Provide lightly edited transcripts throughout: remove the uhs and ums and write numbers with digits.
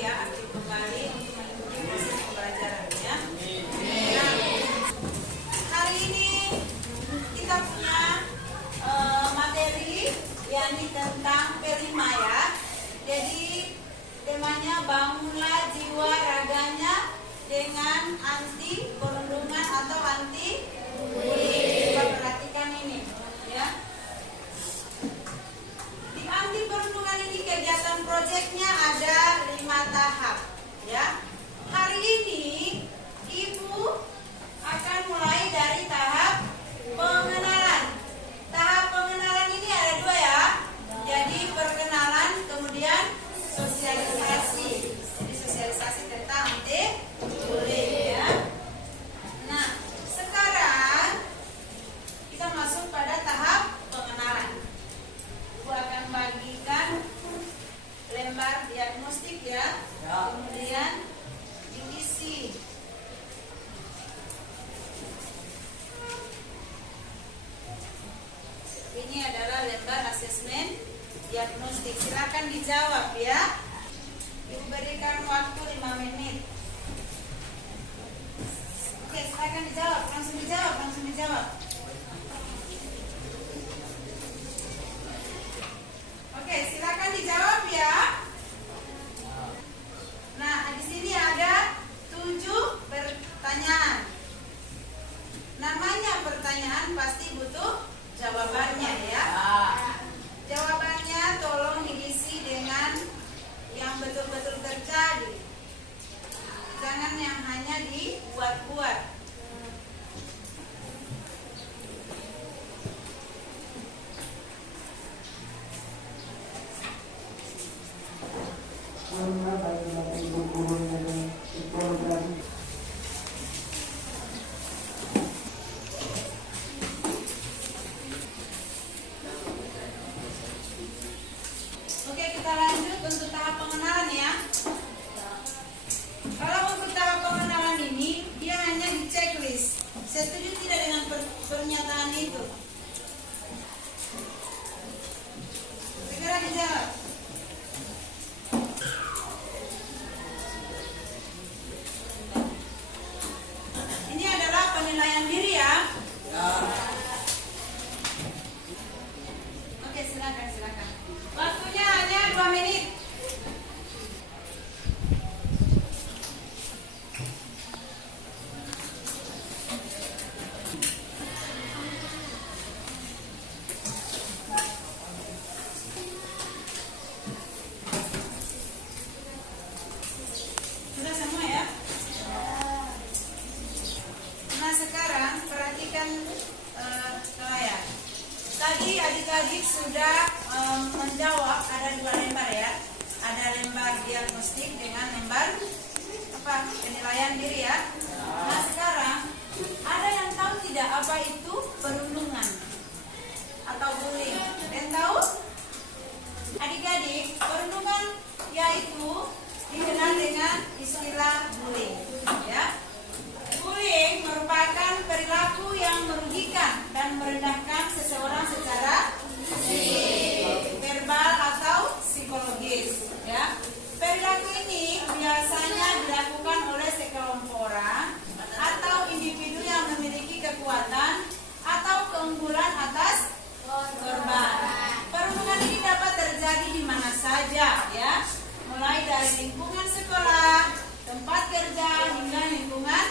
ya, aktif kembali untuk mengikuti proses pembelajaran ya. Nah, hari ini kita punya materi yakni tentang kelima ya. Jadi temanya bangunlah jiwa raganya dengan anti perundungan atau anti bullying. Coba perhatikan ini ya. Di anti perundungan ini kegiatan proyeknya ada 5 tahap ya. Hari ini Ibu akan mulai dari tahap pengenalan. Tahap pengenalan ini ada 2 ya. Jadi perkenalan kemudian sosialisasi. Jadi sosialisasi tentang anti bullying ya. Nah, sekarang kita masuk pada tahap pengenalan. Ibu akan bagikan lembar diagnostik ya. Kemudian diisi. Ini adalah lembar asesmen diagnostik. Silakan dijawab ya. Ibu berikan waktu 5 menit. Oke, silakan dijawab. Langsung dijawab. Oke, silakan dijawab ya. Nah, di sini ada 7 pertanyaan. Namanya pertanyaan pasti butuh jawabannya ya. Jawabannya tolong diisi dengan yang betul-betul terjadi. Jangan yang hanya dibuat-buat. Oke, kita lanjut untuk tahap pengenalan ya. Kalau untuk tahap pengenalan ini, dia hanya di checklist. Setuju tidak dengan pernyataan itu? Segera dijawab. Ini adalah penilaian diri ya. Oke, silakan. Waktunya hanya 2 menit. Sudah semua ya? Nah, sekarang perhatikan ke layar. Tadi adik-adik sudah menjawab, ada 2 lembar ya. Ada lembar diagnostik dengan lembar penilaian diri ya. Nah, sekarang ada yang tahu tidak apa itu perundungan atau bullying? Dan tahu? Adik-adik, perundungan yaitu dikenal dengan istilah bullying ya. Bullying merupakan perilaku yang merugikan dan merendahkan seseorang secara fisik, verbal atau psikologis ya. Perilaku ini biasanya dilakukan oleh sekelompok orang atau individu yang memiliki kekuatan atau keunggulan atas korban. Perundungan ini dapat terjadi di mana saja ya, mulai dari lingkungan sekolah, tempat kerja hingga lingkungan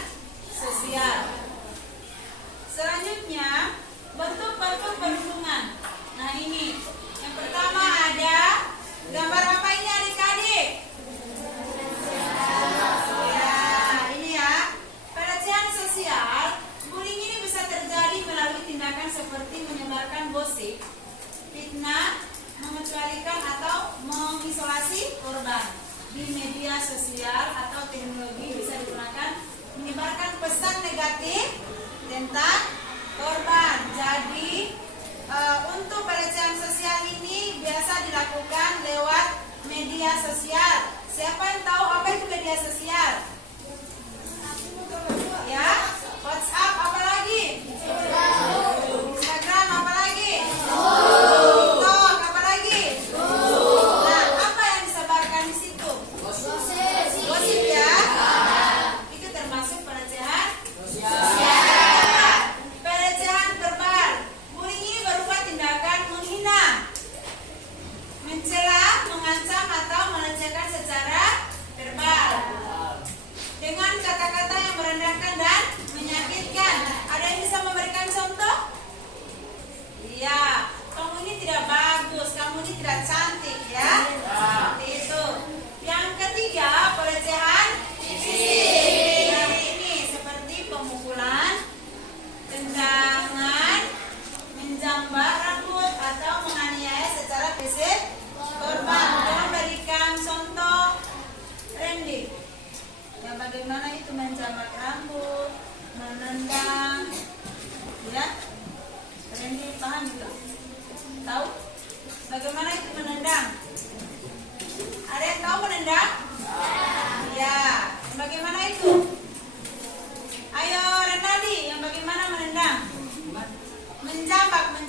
sosial. Selanjutnya, bentuk-bentuk perundungan. Nah, ini yang pertama ada gambar apa ini adik-adik? Ya, ini ya. Pelecehan sosial. Bullying ini bisa terjadi melalui tindakan seperti menyebarkan gosip, fitnah, mengecualikan atau mengisolasi korban. Di media sosial atau teknologi bisa digunakan menyebarkan pesan negatif tentang korban. Jadi untuk pelecehan sosial ini biasa dilakukan lewat media sosial. Siapa yang tahu apa itu media sosial? Ya, WhatsApp, apa lagi? Instagram, apa lagi? TikTok, apa lagi? Nah, apa yang disebarkan di situ?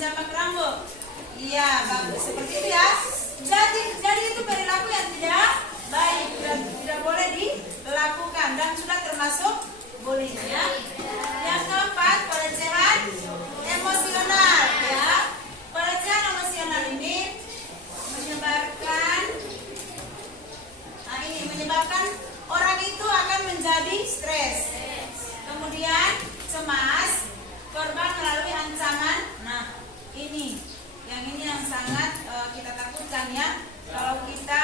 menjamak rambut. Iya, bagus. Seperti itu ya. Jadi itu perilaku yang tidak baik, tidak boleh dilakukan dan sudah termasuk bullying ya. Yang keempat, pelecehan emosional ya. Pelecehan emosional ini menyebabkan orang itu akan menjadi stres, kemudian cemas, korban melalui ancaman. Nah, ini yang sangat kita takutkan ya. Kalau kita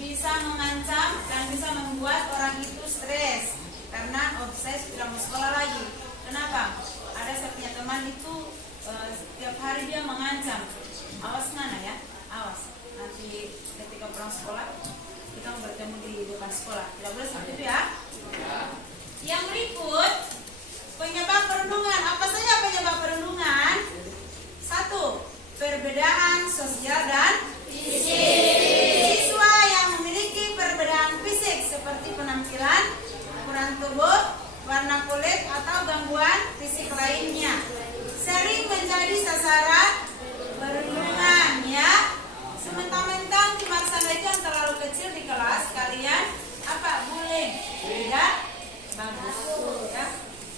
bisa mengancam dan bisa membuat orang itu stres karena saya sudah mau sekolah lagi. Kenapa? Ada saya punya teman itu setiap hari dia mengancam. Awas mana ya, awas. Nanti ketika pulang sekolah kita mau bertemu di depan sekolah. Tidak boleh seperti itu ya. Yang berikut, penyebab perundungan. Apa saja penyebab perundungan? 1. Perbedaan sosial dan fisik. Siswa yang memiliki perbedaan fisik seperti penampilan, ukuran tubuh, warna kulit, atau gangguan fisik lainnya sering menjadi sasaran perundungan ya. Sementang-mentang di Marsanda itu yang terlalu kecil di kelas, kalian bullying, tidak bagus ya.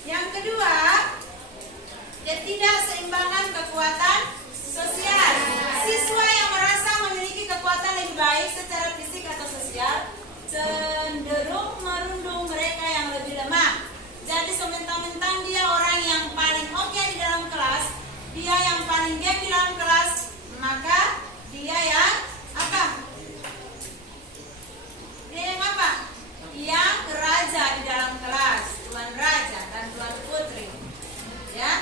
Yang kedua, ketidakseimbangan kekuatan sosial. Siswa yang merasa memiliki kekuatan lebih baik secara fisik atau sosial cenderung merundung mereka yang lebih lemah. Jadi sementang-mentang dia orang yang paling oke di dalam kelas, dia yang paling geng di dalam kelas, maka dia yang yang raja di dalam kelas, tuan raja dan tuan putri ya.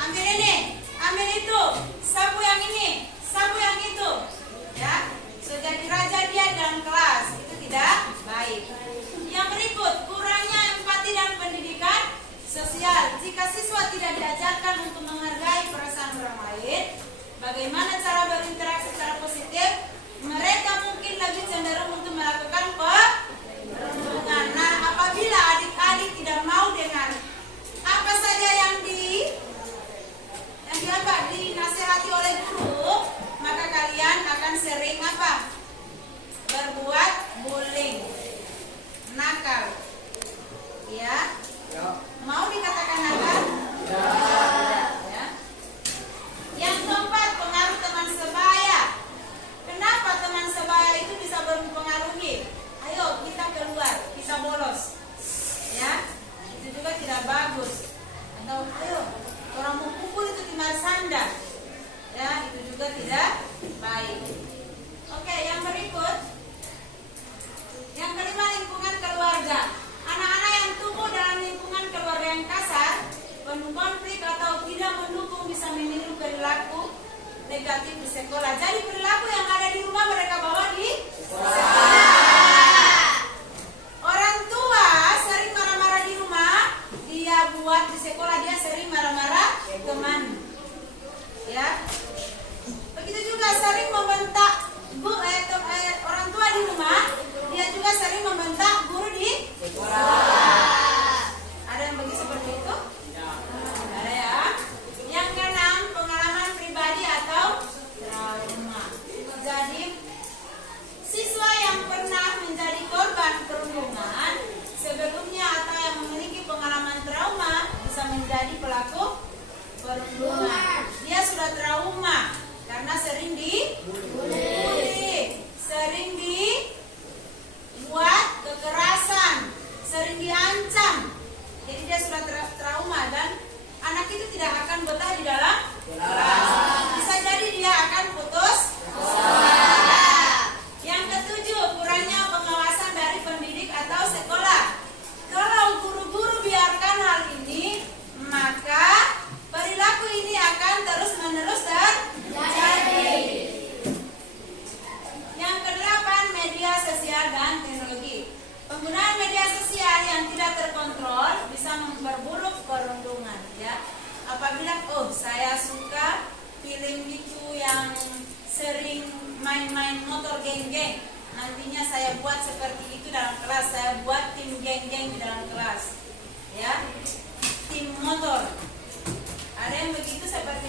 Ambil ini, ambil itu, sapu yang ini, sapu yang itu ya. So, jadi raja dia di dalam kelas, itu tidak baik. Yang berikut, kurangnya empati dan pendidikan sosial. Jika siswa tidak diajarkan untuk menghargai perasaan orang lain, bagaimana cara berinteraksi secara positif, mereka mungkin lebih cenderung untuk melakukan perundungan. Nah, apabila adik-adik tidak mau dengar apa saja yang dinasihati oleh guru, maka kalian akan sering berbuat bullying, nakal ya. Mau dikatakan nakal? Ya. Yang keempat, pengaruh teman sebaya. Kenapa teman sebaya itu bisa mempengaruhi? Ayo kita keluar, kita bolos ya. Itu juga tidak bagus. Atau ayo orang mau kumpul itu di Marsanda ya, itu juga tidak baik. Oke, yang berikut, yang kelima, lingkungan keluarga. Anak-anak yang tumbuh dalam lingkungan keluarga yang kasar, penuh konflik atau tidak mendukung bisa meniru perilaku negatif di sekolah. Jadi perilaku yang ada di rumah mereka bawa di sekolah. Orang tua sering marah-marah di rumah, dia buat di sekolah dia sering marah-marah teman ya. Begitu juga sering membentak orang tua di rumah, dia juga sering membentak guru di sekolah. Ada yang begitu seperti itu? Ada ya. Yang keenam, pengalaman pribadi atau trauma. Jadi siswa yang pernah menjadi korban perundungan sebelumnya atau yang memiliki pengalaman trauma bisa menjadi pelaku perundungan. Dia sudah trauma karena sering dibully, sering dibuat kekerasan, sering diancam. Jadi dia sudah trauma dan anak itu tidak akan betah di dalam kelas. Bisa jadi dia akan putus sekolah. Yang ketujuh, kurangnya pengawasan dari pendidik atau sekolah. Kalau guru-guru biarkan hal ini, maka perilaku ini akan terus-menerus terjadi. Yang kedelapan, media sosial dan teknologi. Penggunaan media sosial yang tidak terkontrol bisa memperburuk perundungan ya. Apabila saya suka film itu yang sering main-main motor geng-geng, nantinya saya buat seperti itu dalam kelas, saya buat tim geng-geng di dalam kelas ya, tim motor. Ada yang begitu seperti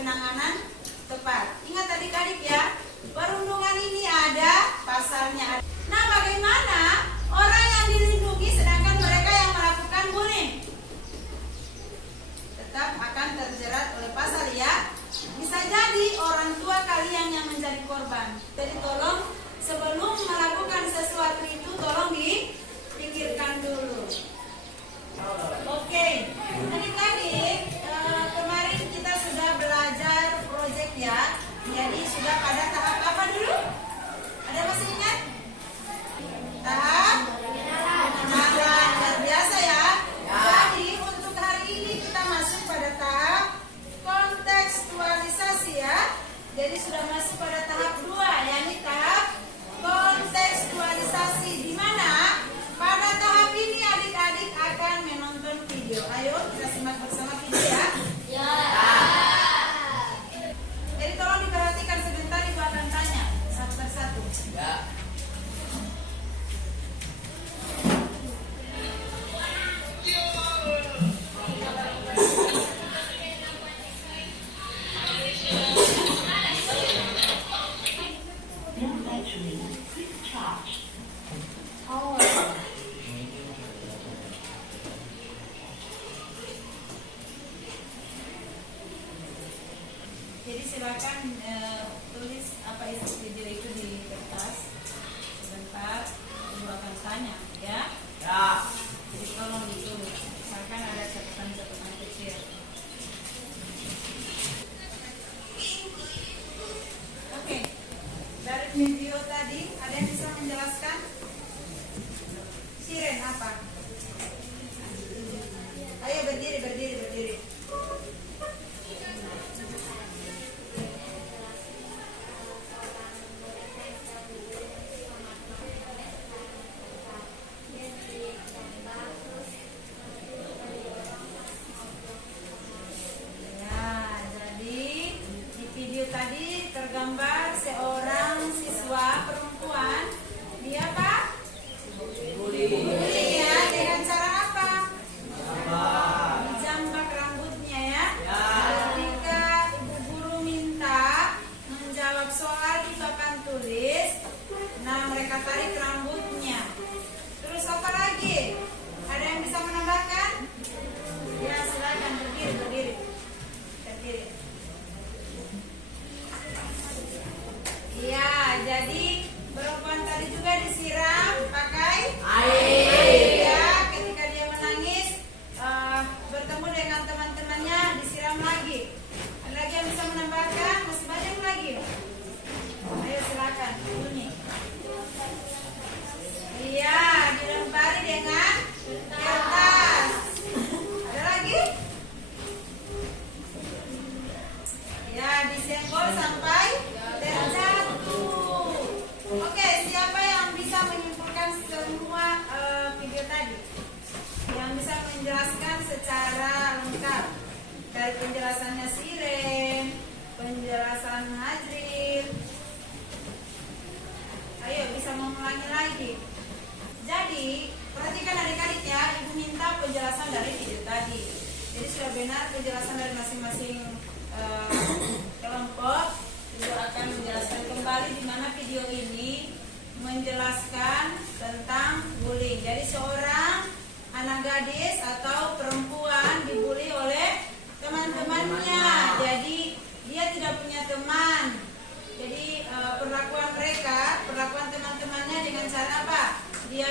penanganan tepat. Ingat adik-adik ya, perundungan ini ada pasalnya. Nah, bagaimana orang yang dilindungi sedangkan mereka yang melakukan bullying? Tetap akan terjerat oleh pasal ya. Bisa jadi orang tua kalian yang menjadi korban. Jadi tolong sebelum melakukan sesuatu itu tolong dipikirkan dulu. Oke, adik-adik, kemarin kita sudah belajar proyek ya. Jadi sudah pada tahap apa dulu? Ada masih ingat? Tahap pengenalan, luar biasa ya. Jadi untuk hari ini kita masuk pada tahap kontekstualisasi ya. Jadi sudah masuk pada tahap 2, yakni tahap kontekstualisasi, di mana pada tahap ini adik-adik akan menonton video. Ayo kita simak bersama video ya. Ya. Jadi tolong diperhatikan sebentar, Ibu akan tanya satu persatu. Ya. Jadi silakan tulis apa isi video itu di kertas. Sebentar, Ibu akan tanya ya. Ya. Jadi tolong ditulis. Misalkan ada catatan-catatan kecil. Oke. Dari video tadi ada yang bisa menjelaskan? Siren apa? Ayo berdiri. Tergambar seorang siswa perempuan, dia apa? Bully ya, dengan cara apa? Dijambak rambutnya ya. Ketika ibu guru minta menjawab soal di papan tulis, nah mereka tarik rambutnya. Terus apa lagi? Ada yang bisa menambahkan? Ya silakan berdiri. Iya, jadi perempuan tadi juga disiram pakai air ya. Ketika dia menangis, bertemu dengan teman-temannya, disiram lagi. Ada lagi yang bisa menambahkan? Masih banyak lagi. Ayo silakan, bunyi. Iya, dilempari dengan kertas. Ada lagi? Ya, disenggol sampai terjatuh. Oke, siapa yang bisa menyimpulkan semua video tadi? Yang bisa menjelaskan secara lengkap dari penjelasannya Siren, penjelasan Hadrin. Ayo, bisa mengulangi lagi. Jadi, perhatikan adik-adik ya, Ibu minta penjelasan dari video tadi. Jadi sudah benar penjelasan dari masing-masing kelompok. Ibu akan menjelaskan kembali di mana video ini menjelaskan tentang bullying. Jadi seorang anak gadis atau perempuan dibully oleh teman-temannya. Jadi dia tidak punya teman. Jadi perlakuan teman-temannya dengan cara apa? Dia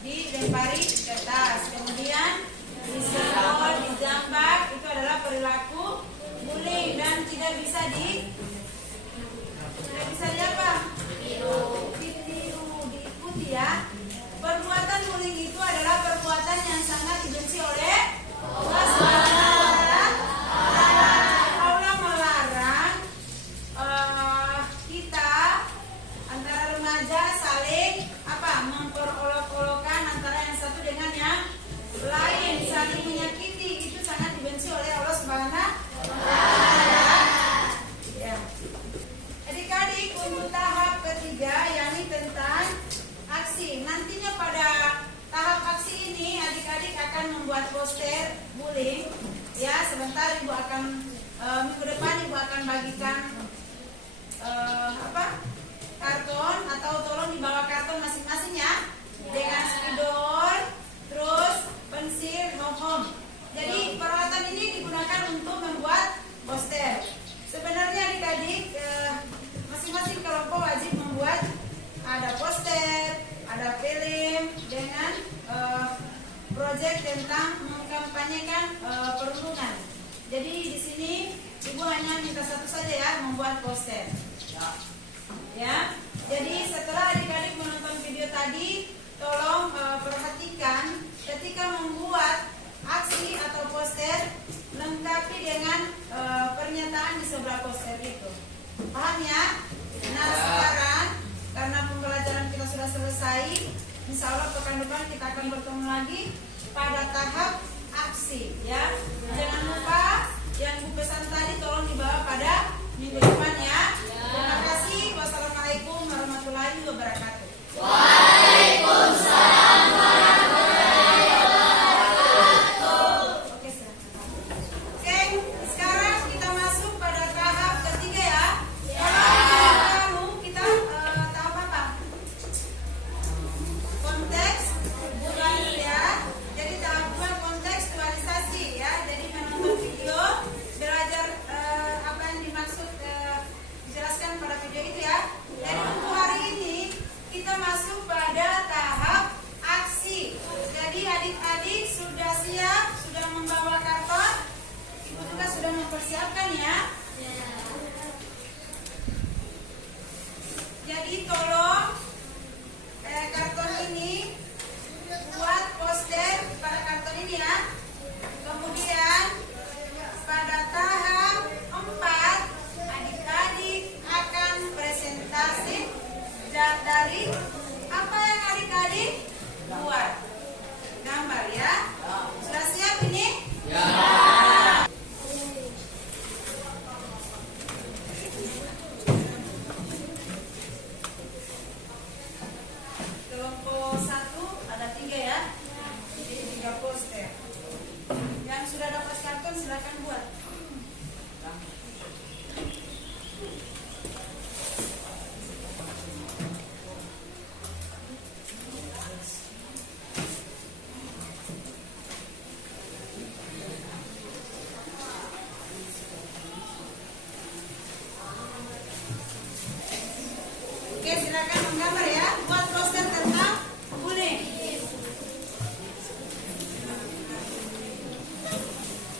dilempari kertas, kemudian disenggol, dijambak. Itu adalah perilaku bullying dan tidak bisa apa? Diikuti ya. Perbuatan bullying itu adalah perbuatan yang sangat dibenci oleh Allah Subhanahu wa Ta'ala. Allah melarang kita antara remaja saling mengolok-olokkan antara yang satu dengan yang lain, saling menyakiti. Itu sangat dibenci oleh Allah Subhanahu wa Ta'ala. Ya. Adik-adik, untuk bagikan karton, atau tolong dibawa karton masing-masing ya, dengan spidol, terus pensil, home. Jadi peralatan ini digunakan untuk membuat poster. Sebenarnya adik-adik masing-masing kelompok wajib membuat ada poster, ada film dengan proyek tentang mengkampanyekan perundungan. Jadi di sini ibu hanya minta satu saja ya, membuat poster. Ya. Jadi setelah adik-adik menonton video tadi, tolong perhatikan ketika membuat aksi atau poster, lengkapi dengan pernyataan di sebelah poster itu. Paham ya? Nah sekarang karena pembelajaran kita sudah selesai, insya Allah pekan depan kita akan bertemu lagi pada tahap aksi ya. Jangan lupa yang Bu pesan tadi tolong dibawa pada minggu depan ya. Terima kasih. Wassalamualaikum warahmatullahi wabarakatuh. Waalaikumsalam warahmatullahi wabarakatuh. Oke, silakan. Oke, sekarang kita masuk pada tahap ketiga ya. Kalau kita tahap apa? Konteks bukan ya. Jadi tahap 2 kontekstualisasi ya. Jadi menonton video, belajar apa yang dimaksud dijelaskan pada video itu ya. Jadi untuk hari ini kita masuk pada tahap aksi. Jadi adik-adik sudah siap, sudah membawa karton. Ibu juga sudah mempersiapkan ya. Jadi tolong karton ini buat poster pada karton ini ya. Kemudian pada tahap 4 adik-adik akan presentasi dari apa yang adik-adik buat. Gambar ya. Sudah siap ini? Ya. Kelompok 1 ada 3 ya. Jadi 3 poster. Yang sudah dapat karton silakan buat. Oke, silakan menggambar ya. Buat poster tentang bullying.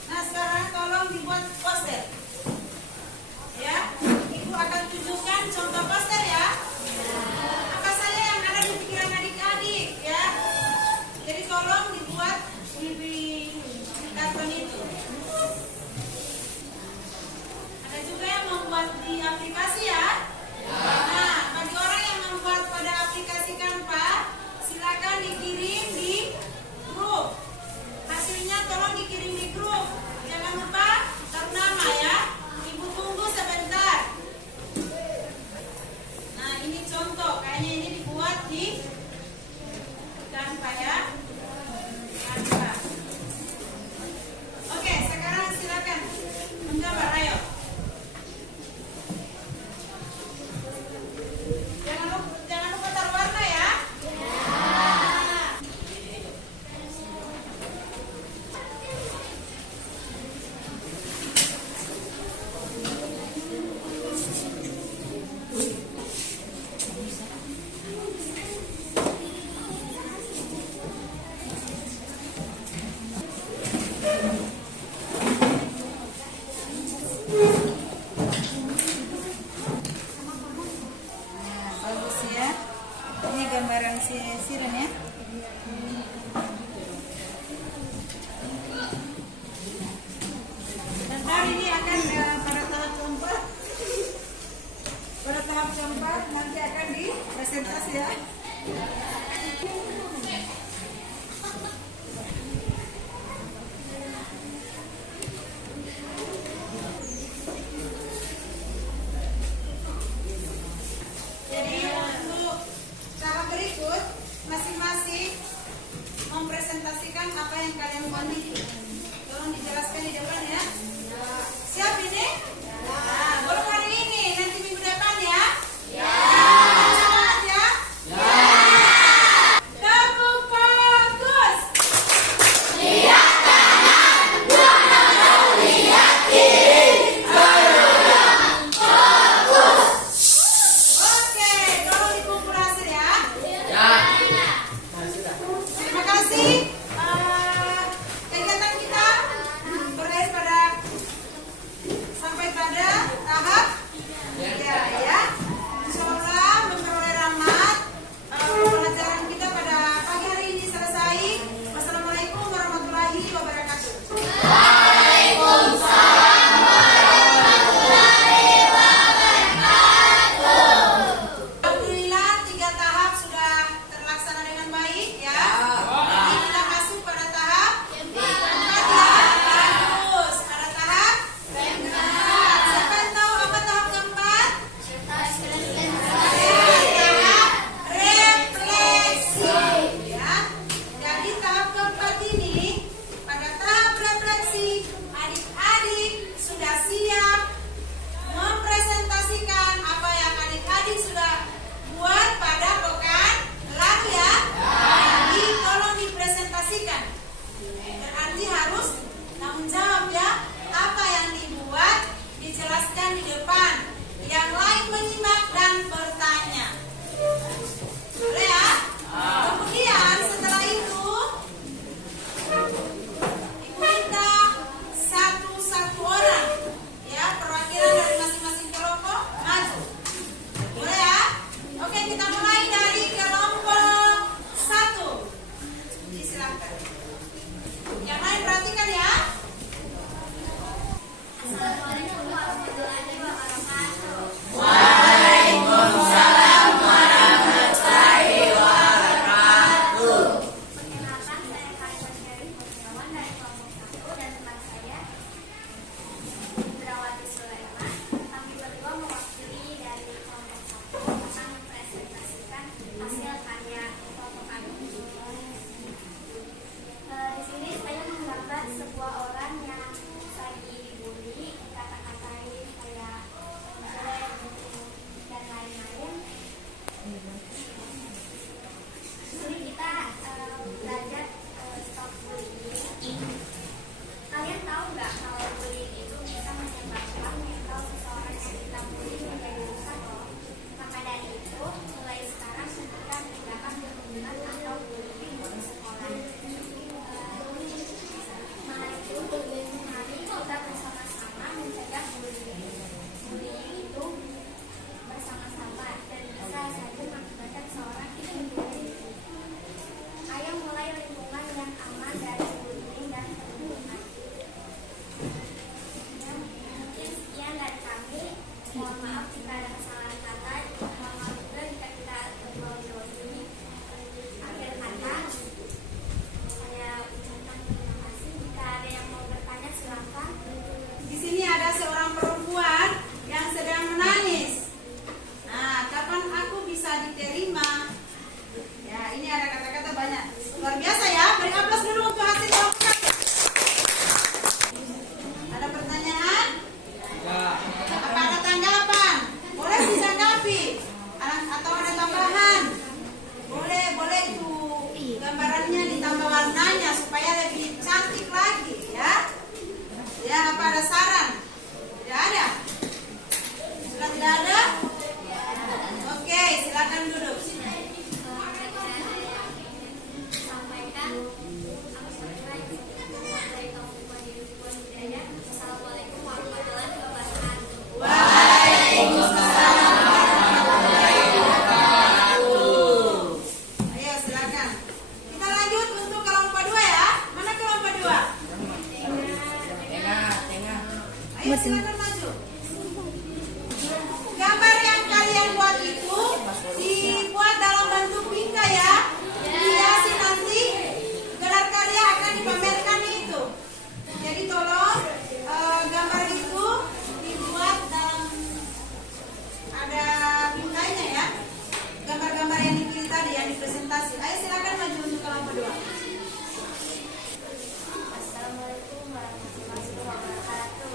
Nah, sekarang tolong dibuat poster. Ya, Ibu akan tunjukkan contoh poster ya. Apa saja yang ada di pikiran adik-adik ya. Jadi tolong dibuat di karton itu. Ada juga yang membuat di aplikasi ya. Nah, bagi orang yang membuat pada aplikasi Canva, silakan dikirim di grup. Hasilnya tolong dikirim di grup. Jangan lupa ternama ya. Ibu tunggu sebentar. Nah, ini contoh. Kayaknya ini dibuat di Canva ya. Canva. Oke, sekarang silakan menggambar, ayo. Mohon maaf jika ada kesalahan kata. Mohon maaf juga jika kita terlalu. Akhir kata, saya ucapkan terima kasih. Jika ada yang mau bertanya, silakan. Di sini ada seorang perempuan yang sedang menangis. Nah, kapan aku bisa diterima? Ya, ini ada kata-kata banyak. Luar biasa ya. Beri aplaus dulu untuk hasil kelompok. Ada pertanyaan? Apa ada tanggapan? Boleh ditanggapi? Atau ada tambahan? Boleh itu gambarannya ditambah warnanya supaya lebih cantik lagi ya. Ya, apa ada saran? Tidak ada? Sudah tidak ada? Oke, silakan duduk. Sampaikan. Assalamualaikum warahmatullahi wabarakatuh. Ayo silakan. Kita lanjut untuk kelompok 2 ya. Mana kelompok 2? Ayo silakan maju. Gambar yang kalian buat itu dibuat dalam bentuk bingkai ya. Dihiasi nanti gelar karya akan dipamerkan itu. Jadi tolong gambar itu dibuat dalam ada bingkainya ya. Gambar-gambar yang dipilih tadi yang dipresentasi. Ayo silakan maju untuk kelompok 2. Assalamualaikum warahmatullahi wabarakatuh.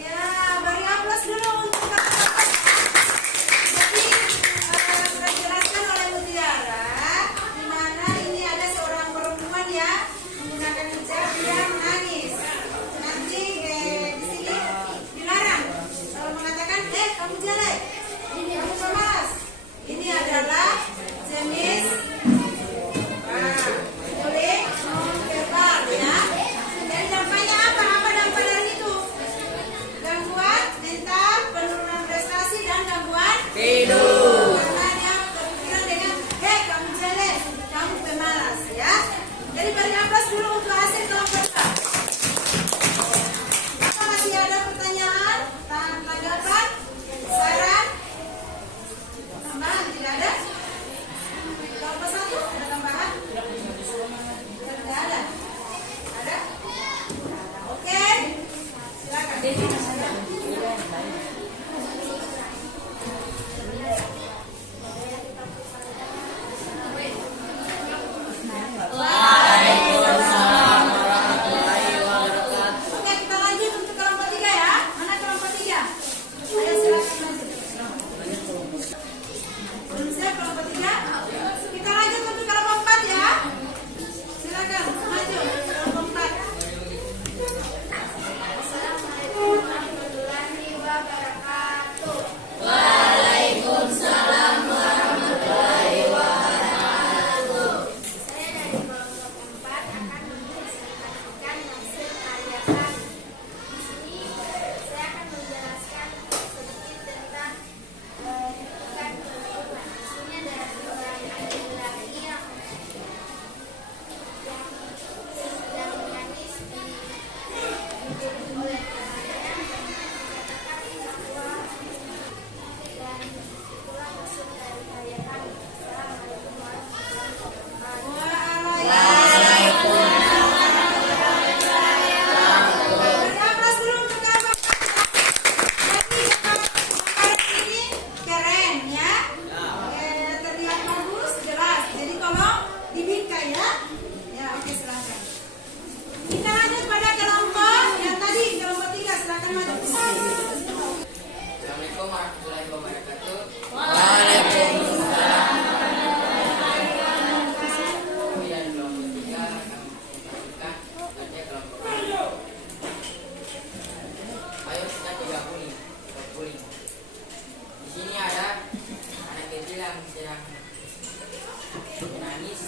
Ya, beri aplaus dulu untuk kakak-kakak. Jadi sudah dijelaskan oleh Mutiara di mana ini ada seorang perempuan ya menggunakan hijab dia menangis. Nanti di sini dilarang kalau mengatakan kamu jelek, kamu pemalas. Ini adalah jenis bullying verbal ya. Dan dampaknya apa? Apa dampak dari itu? Gangguan mental, penurunan prestasi dan gangguan tidur. Karena dia berpikiran dengan kamu jelek, kamu pemalas ya. Jadi beri aplaus dulu untuk hasil kelompok 2. Apa masih ada pertanyaan, tanggapan, saran, tambahan? Tidak ada? Kelompok 1 ada tambahan? Tidak ada. Ada? Oke. Silakan. Oke, kita lanjut untuk kelompok 3 ya. Mana kelompok 3? Ayo silakan maju. Belum siap kelompok 3? Kita lanjut untuk kelompok 4 ya. Silakan maju kelompok 4. Assalamualaikum warahmatullahi wabarakatuh. Saya dari kelompok 4 akan mempresentasikan hasil karya kami. Di sini saya akan menjelaskan sedikit tentang bukan lingkungan. Hasilnya dari gelar yang sedang menangis oleh temannya mengatakan bahwa dan itulah hasil dari karya kami. Assalamualaikum warahmatullahi wabarakatuh. Beri aplaus dulu untuk kelompok 4. Jadi gambar ini keren ya. Terlihat bagus, jelas. Jadi tolong dibingkai ya. Ya, oke silakan. Kita lanjut pada kelompok yang tadi, kelompok 3. Silakan maju. Assalamualaikum warahmatullahi wabarakatuh. Kami dari kelompok 3 akan mempresentasikan kerja kelompok kami. Ayo kita coba kuning. Di sini ada anak kecil yang sedang menangis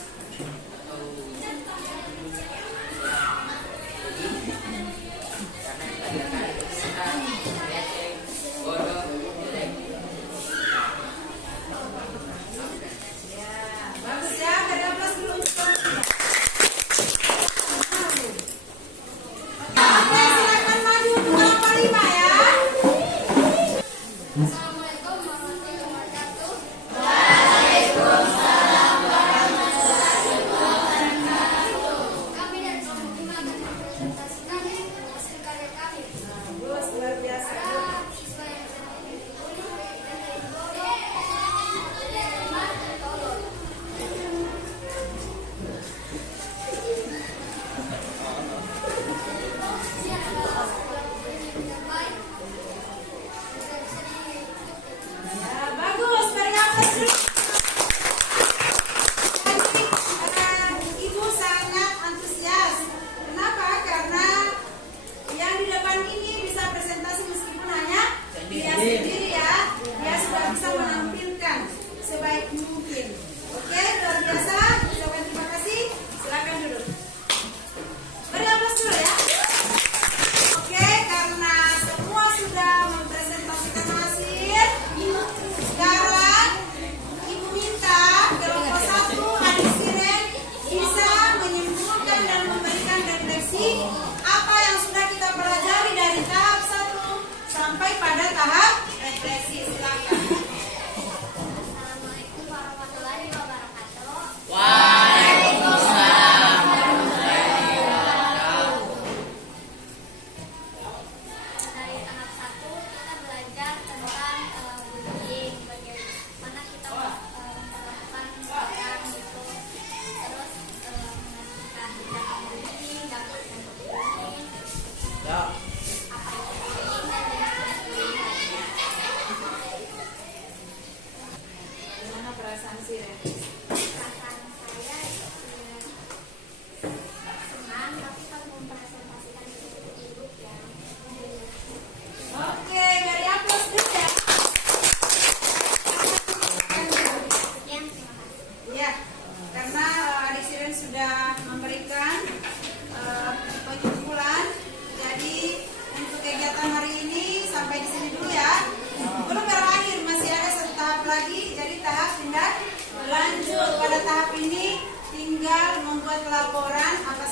membuat laporan atas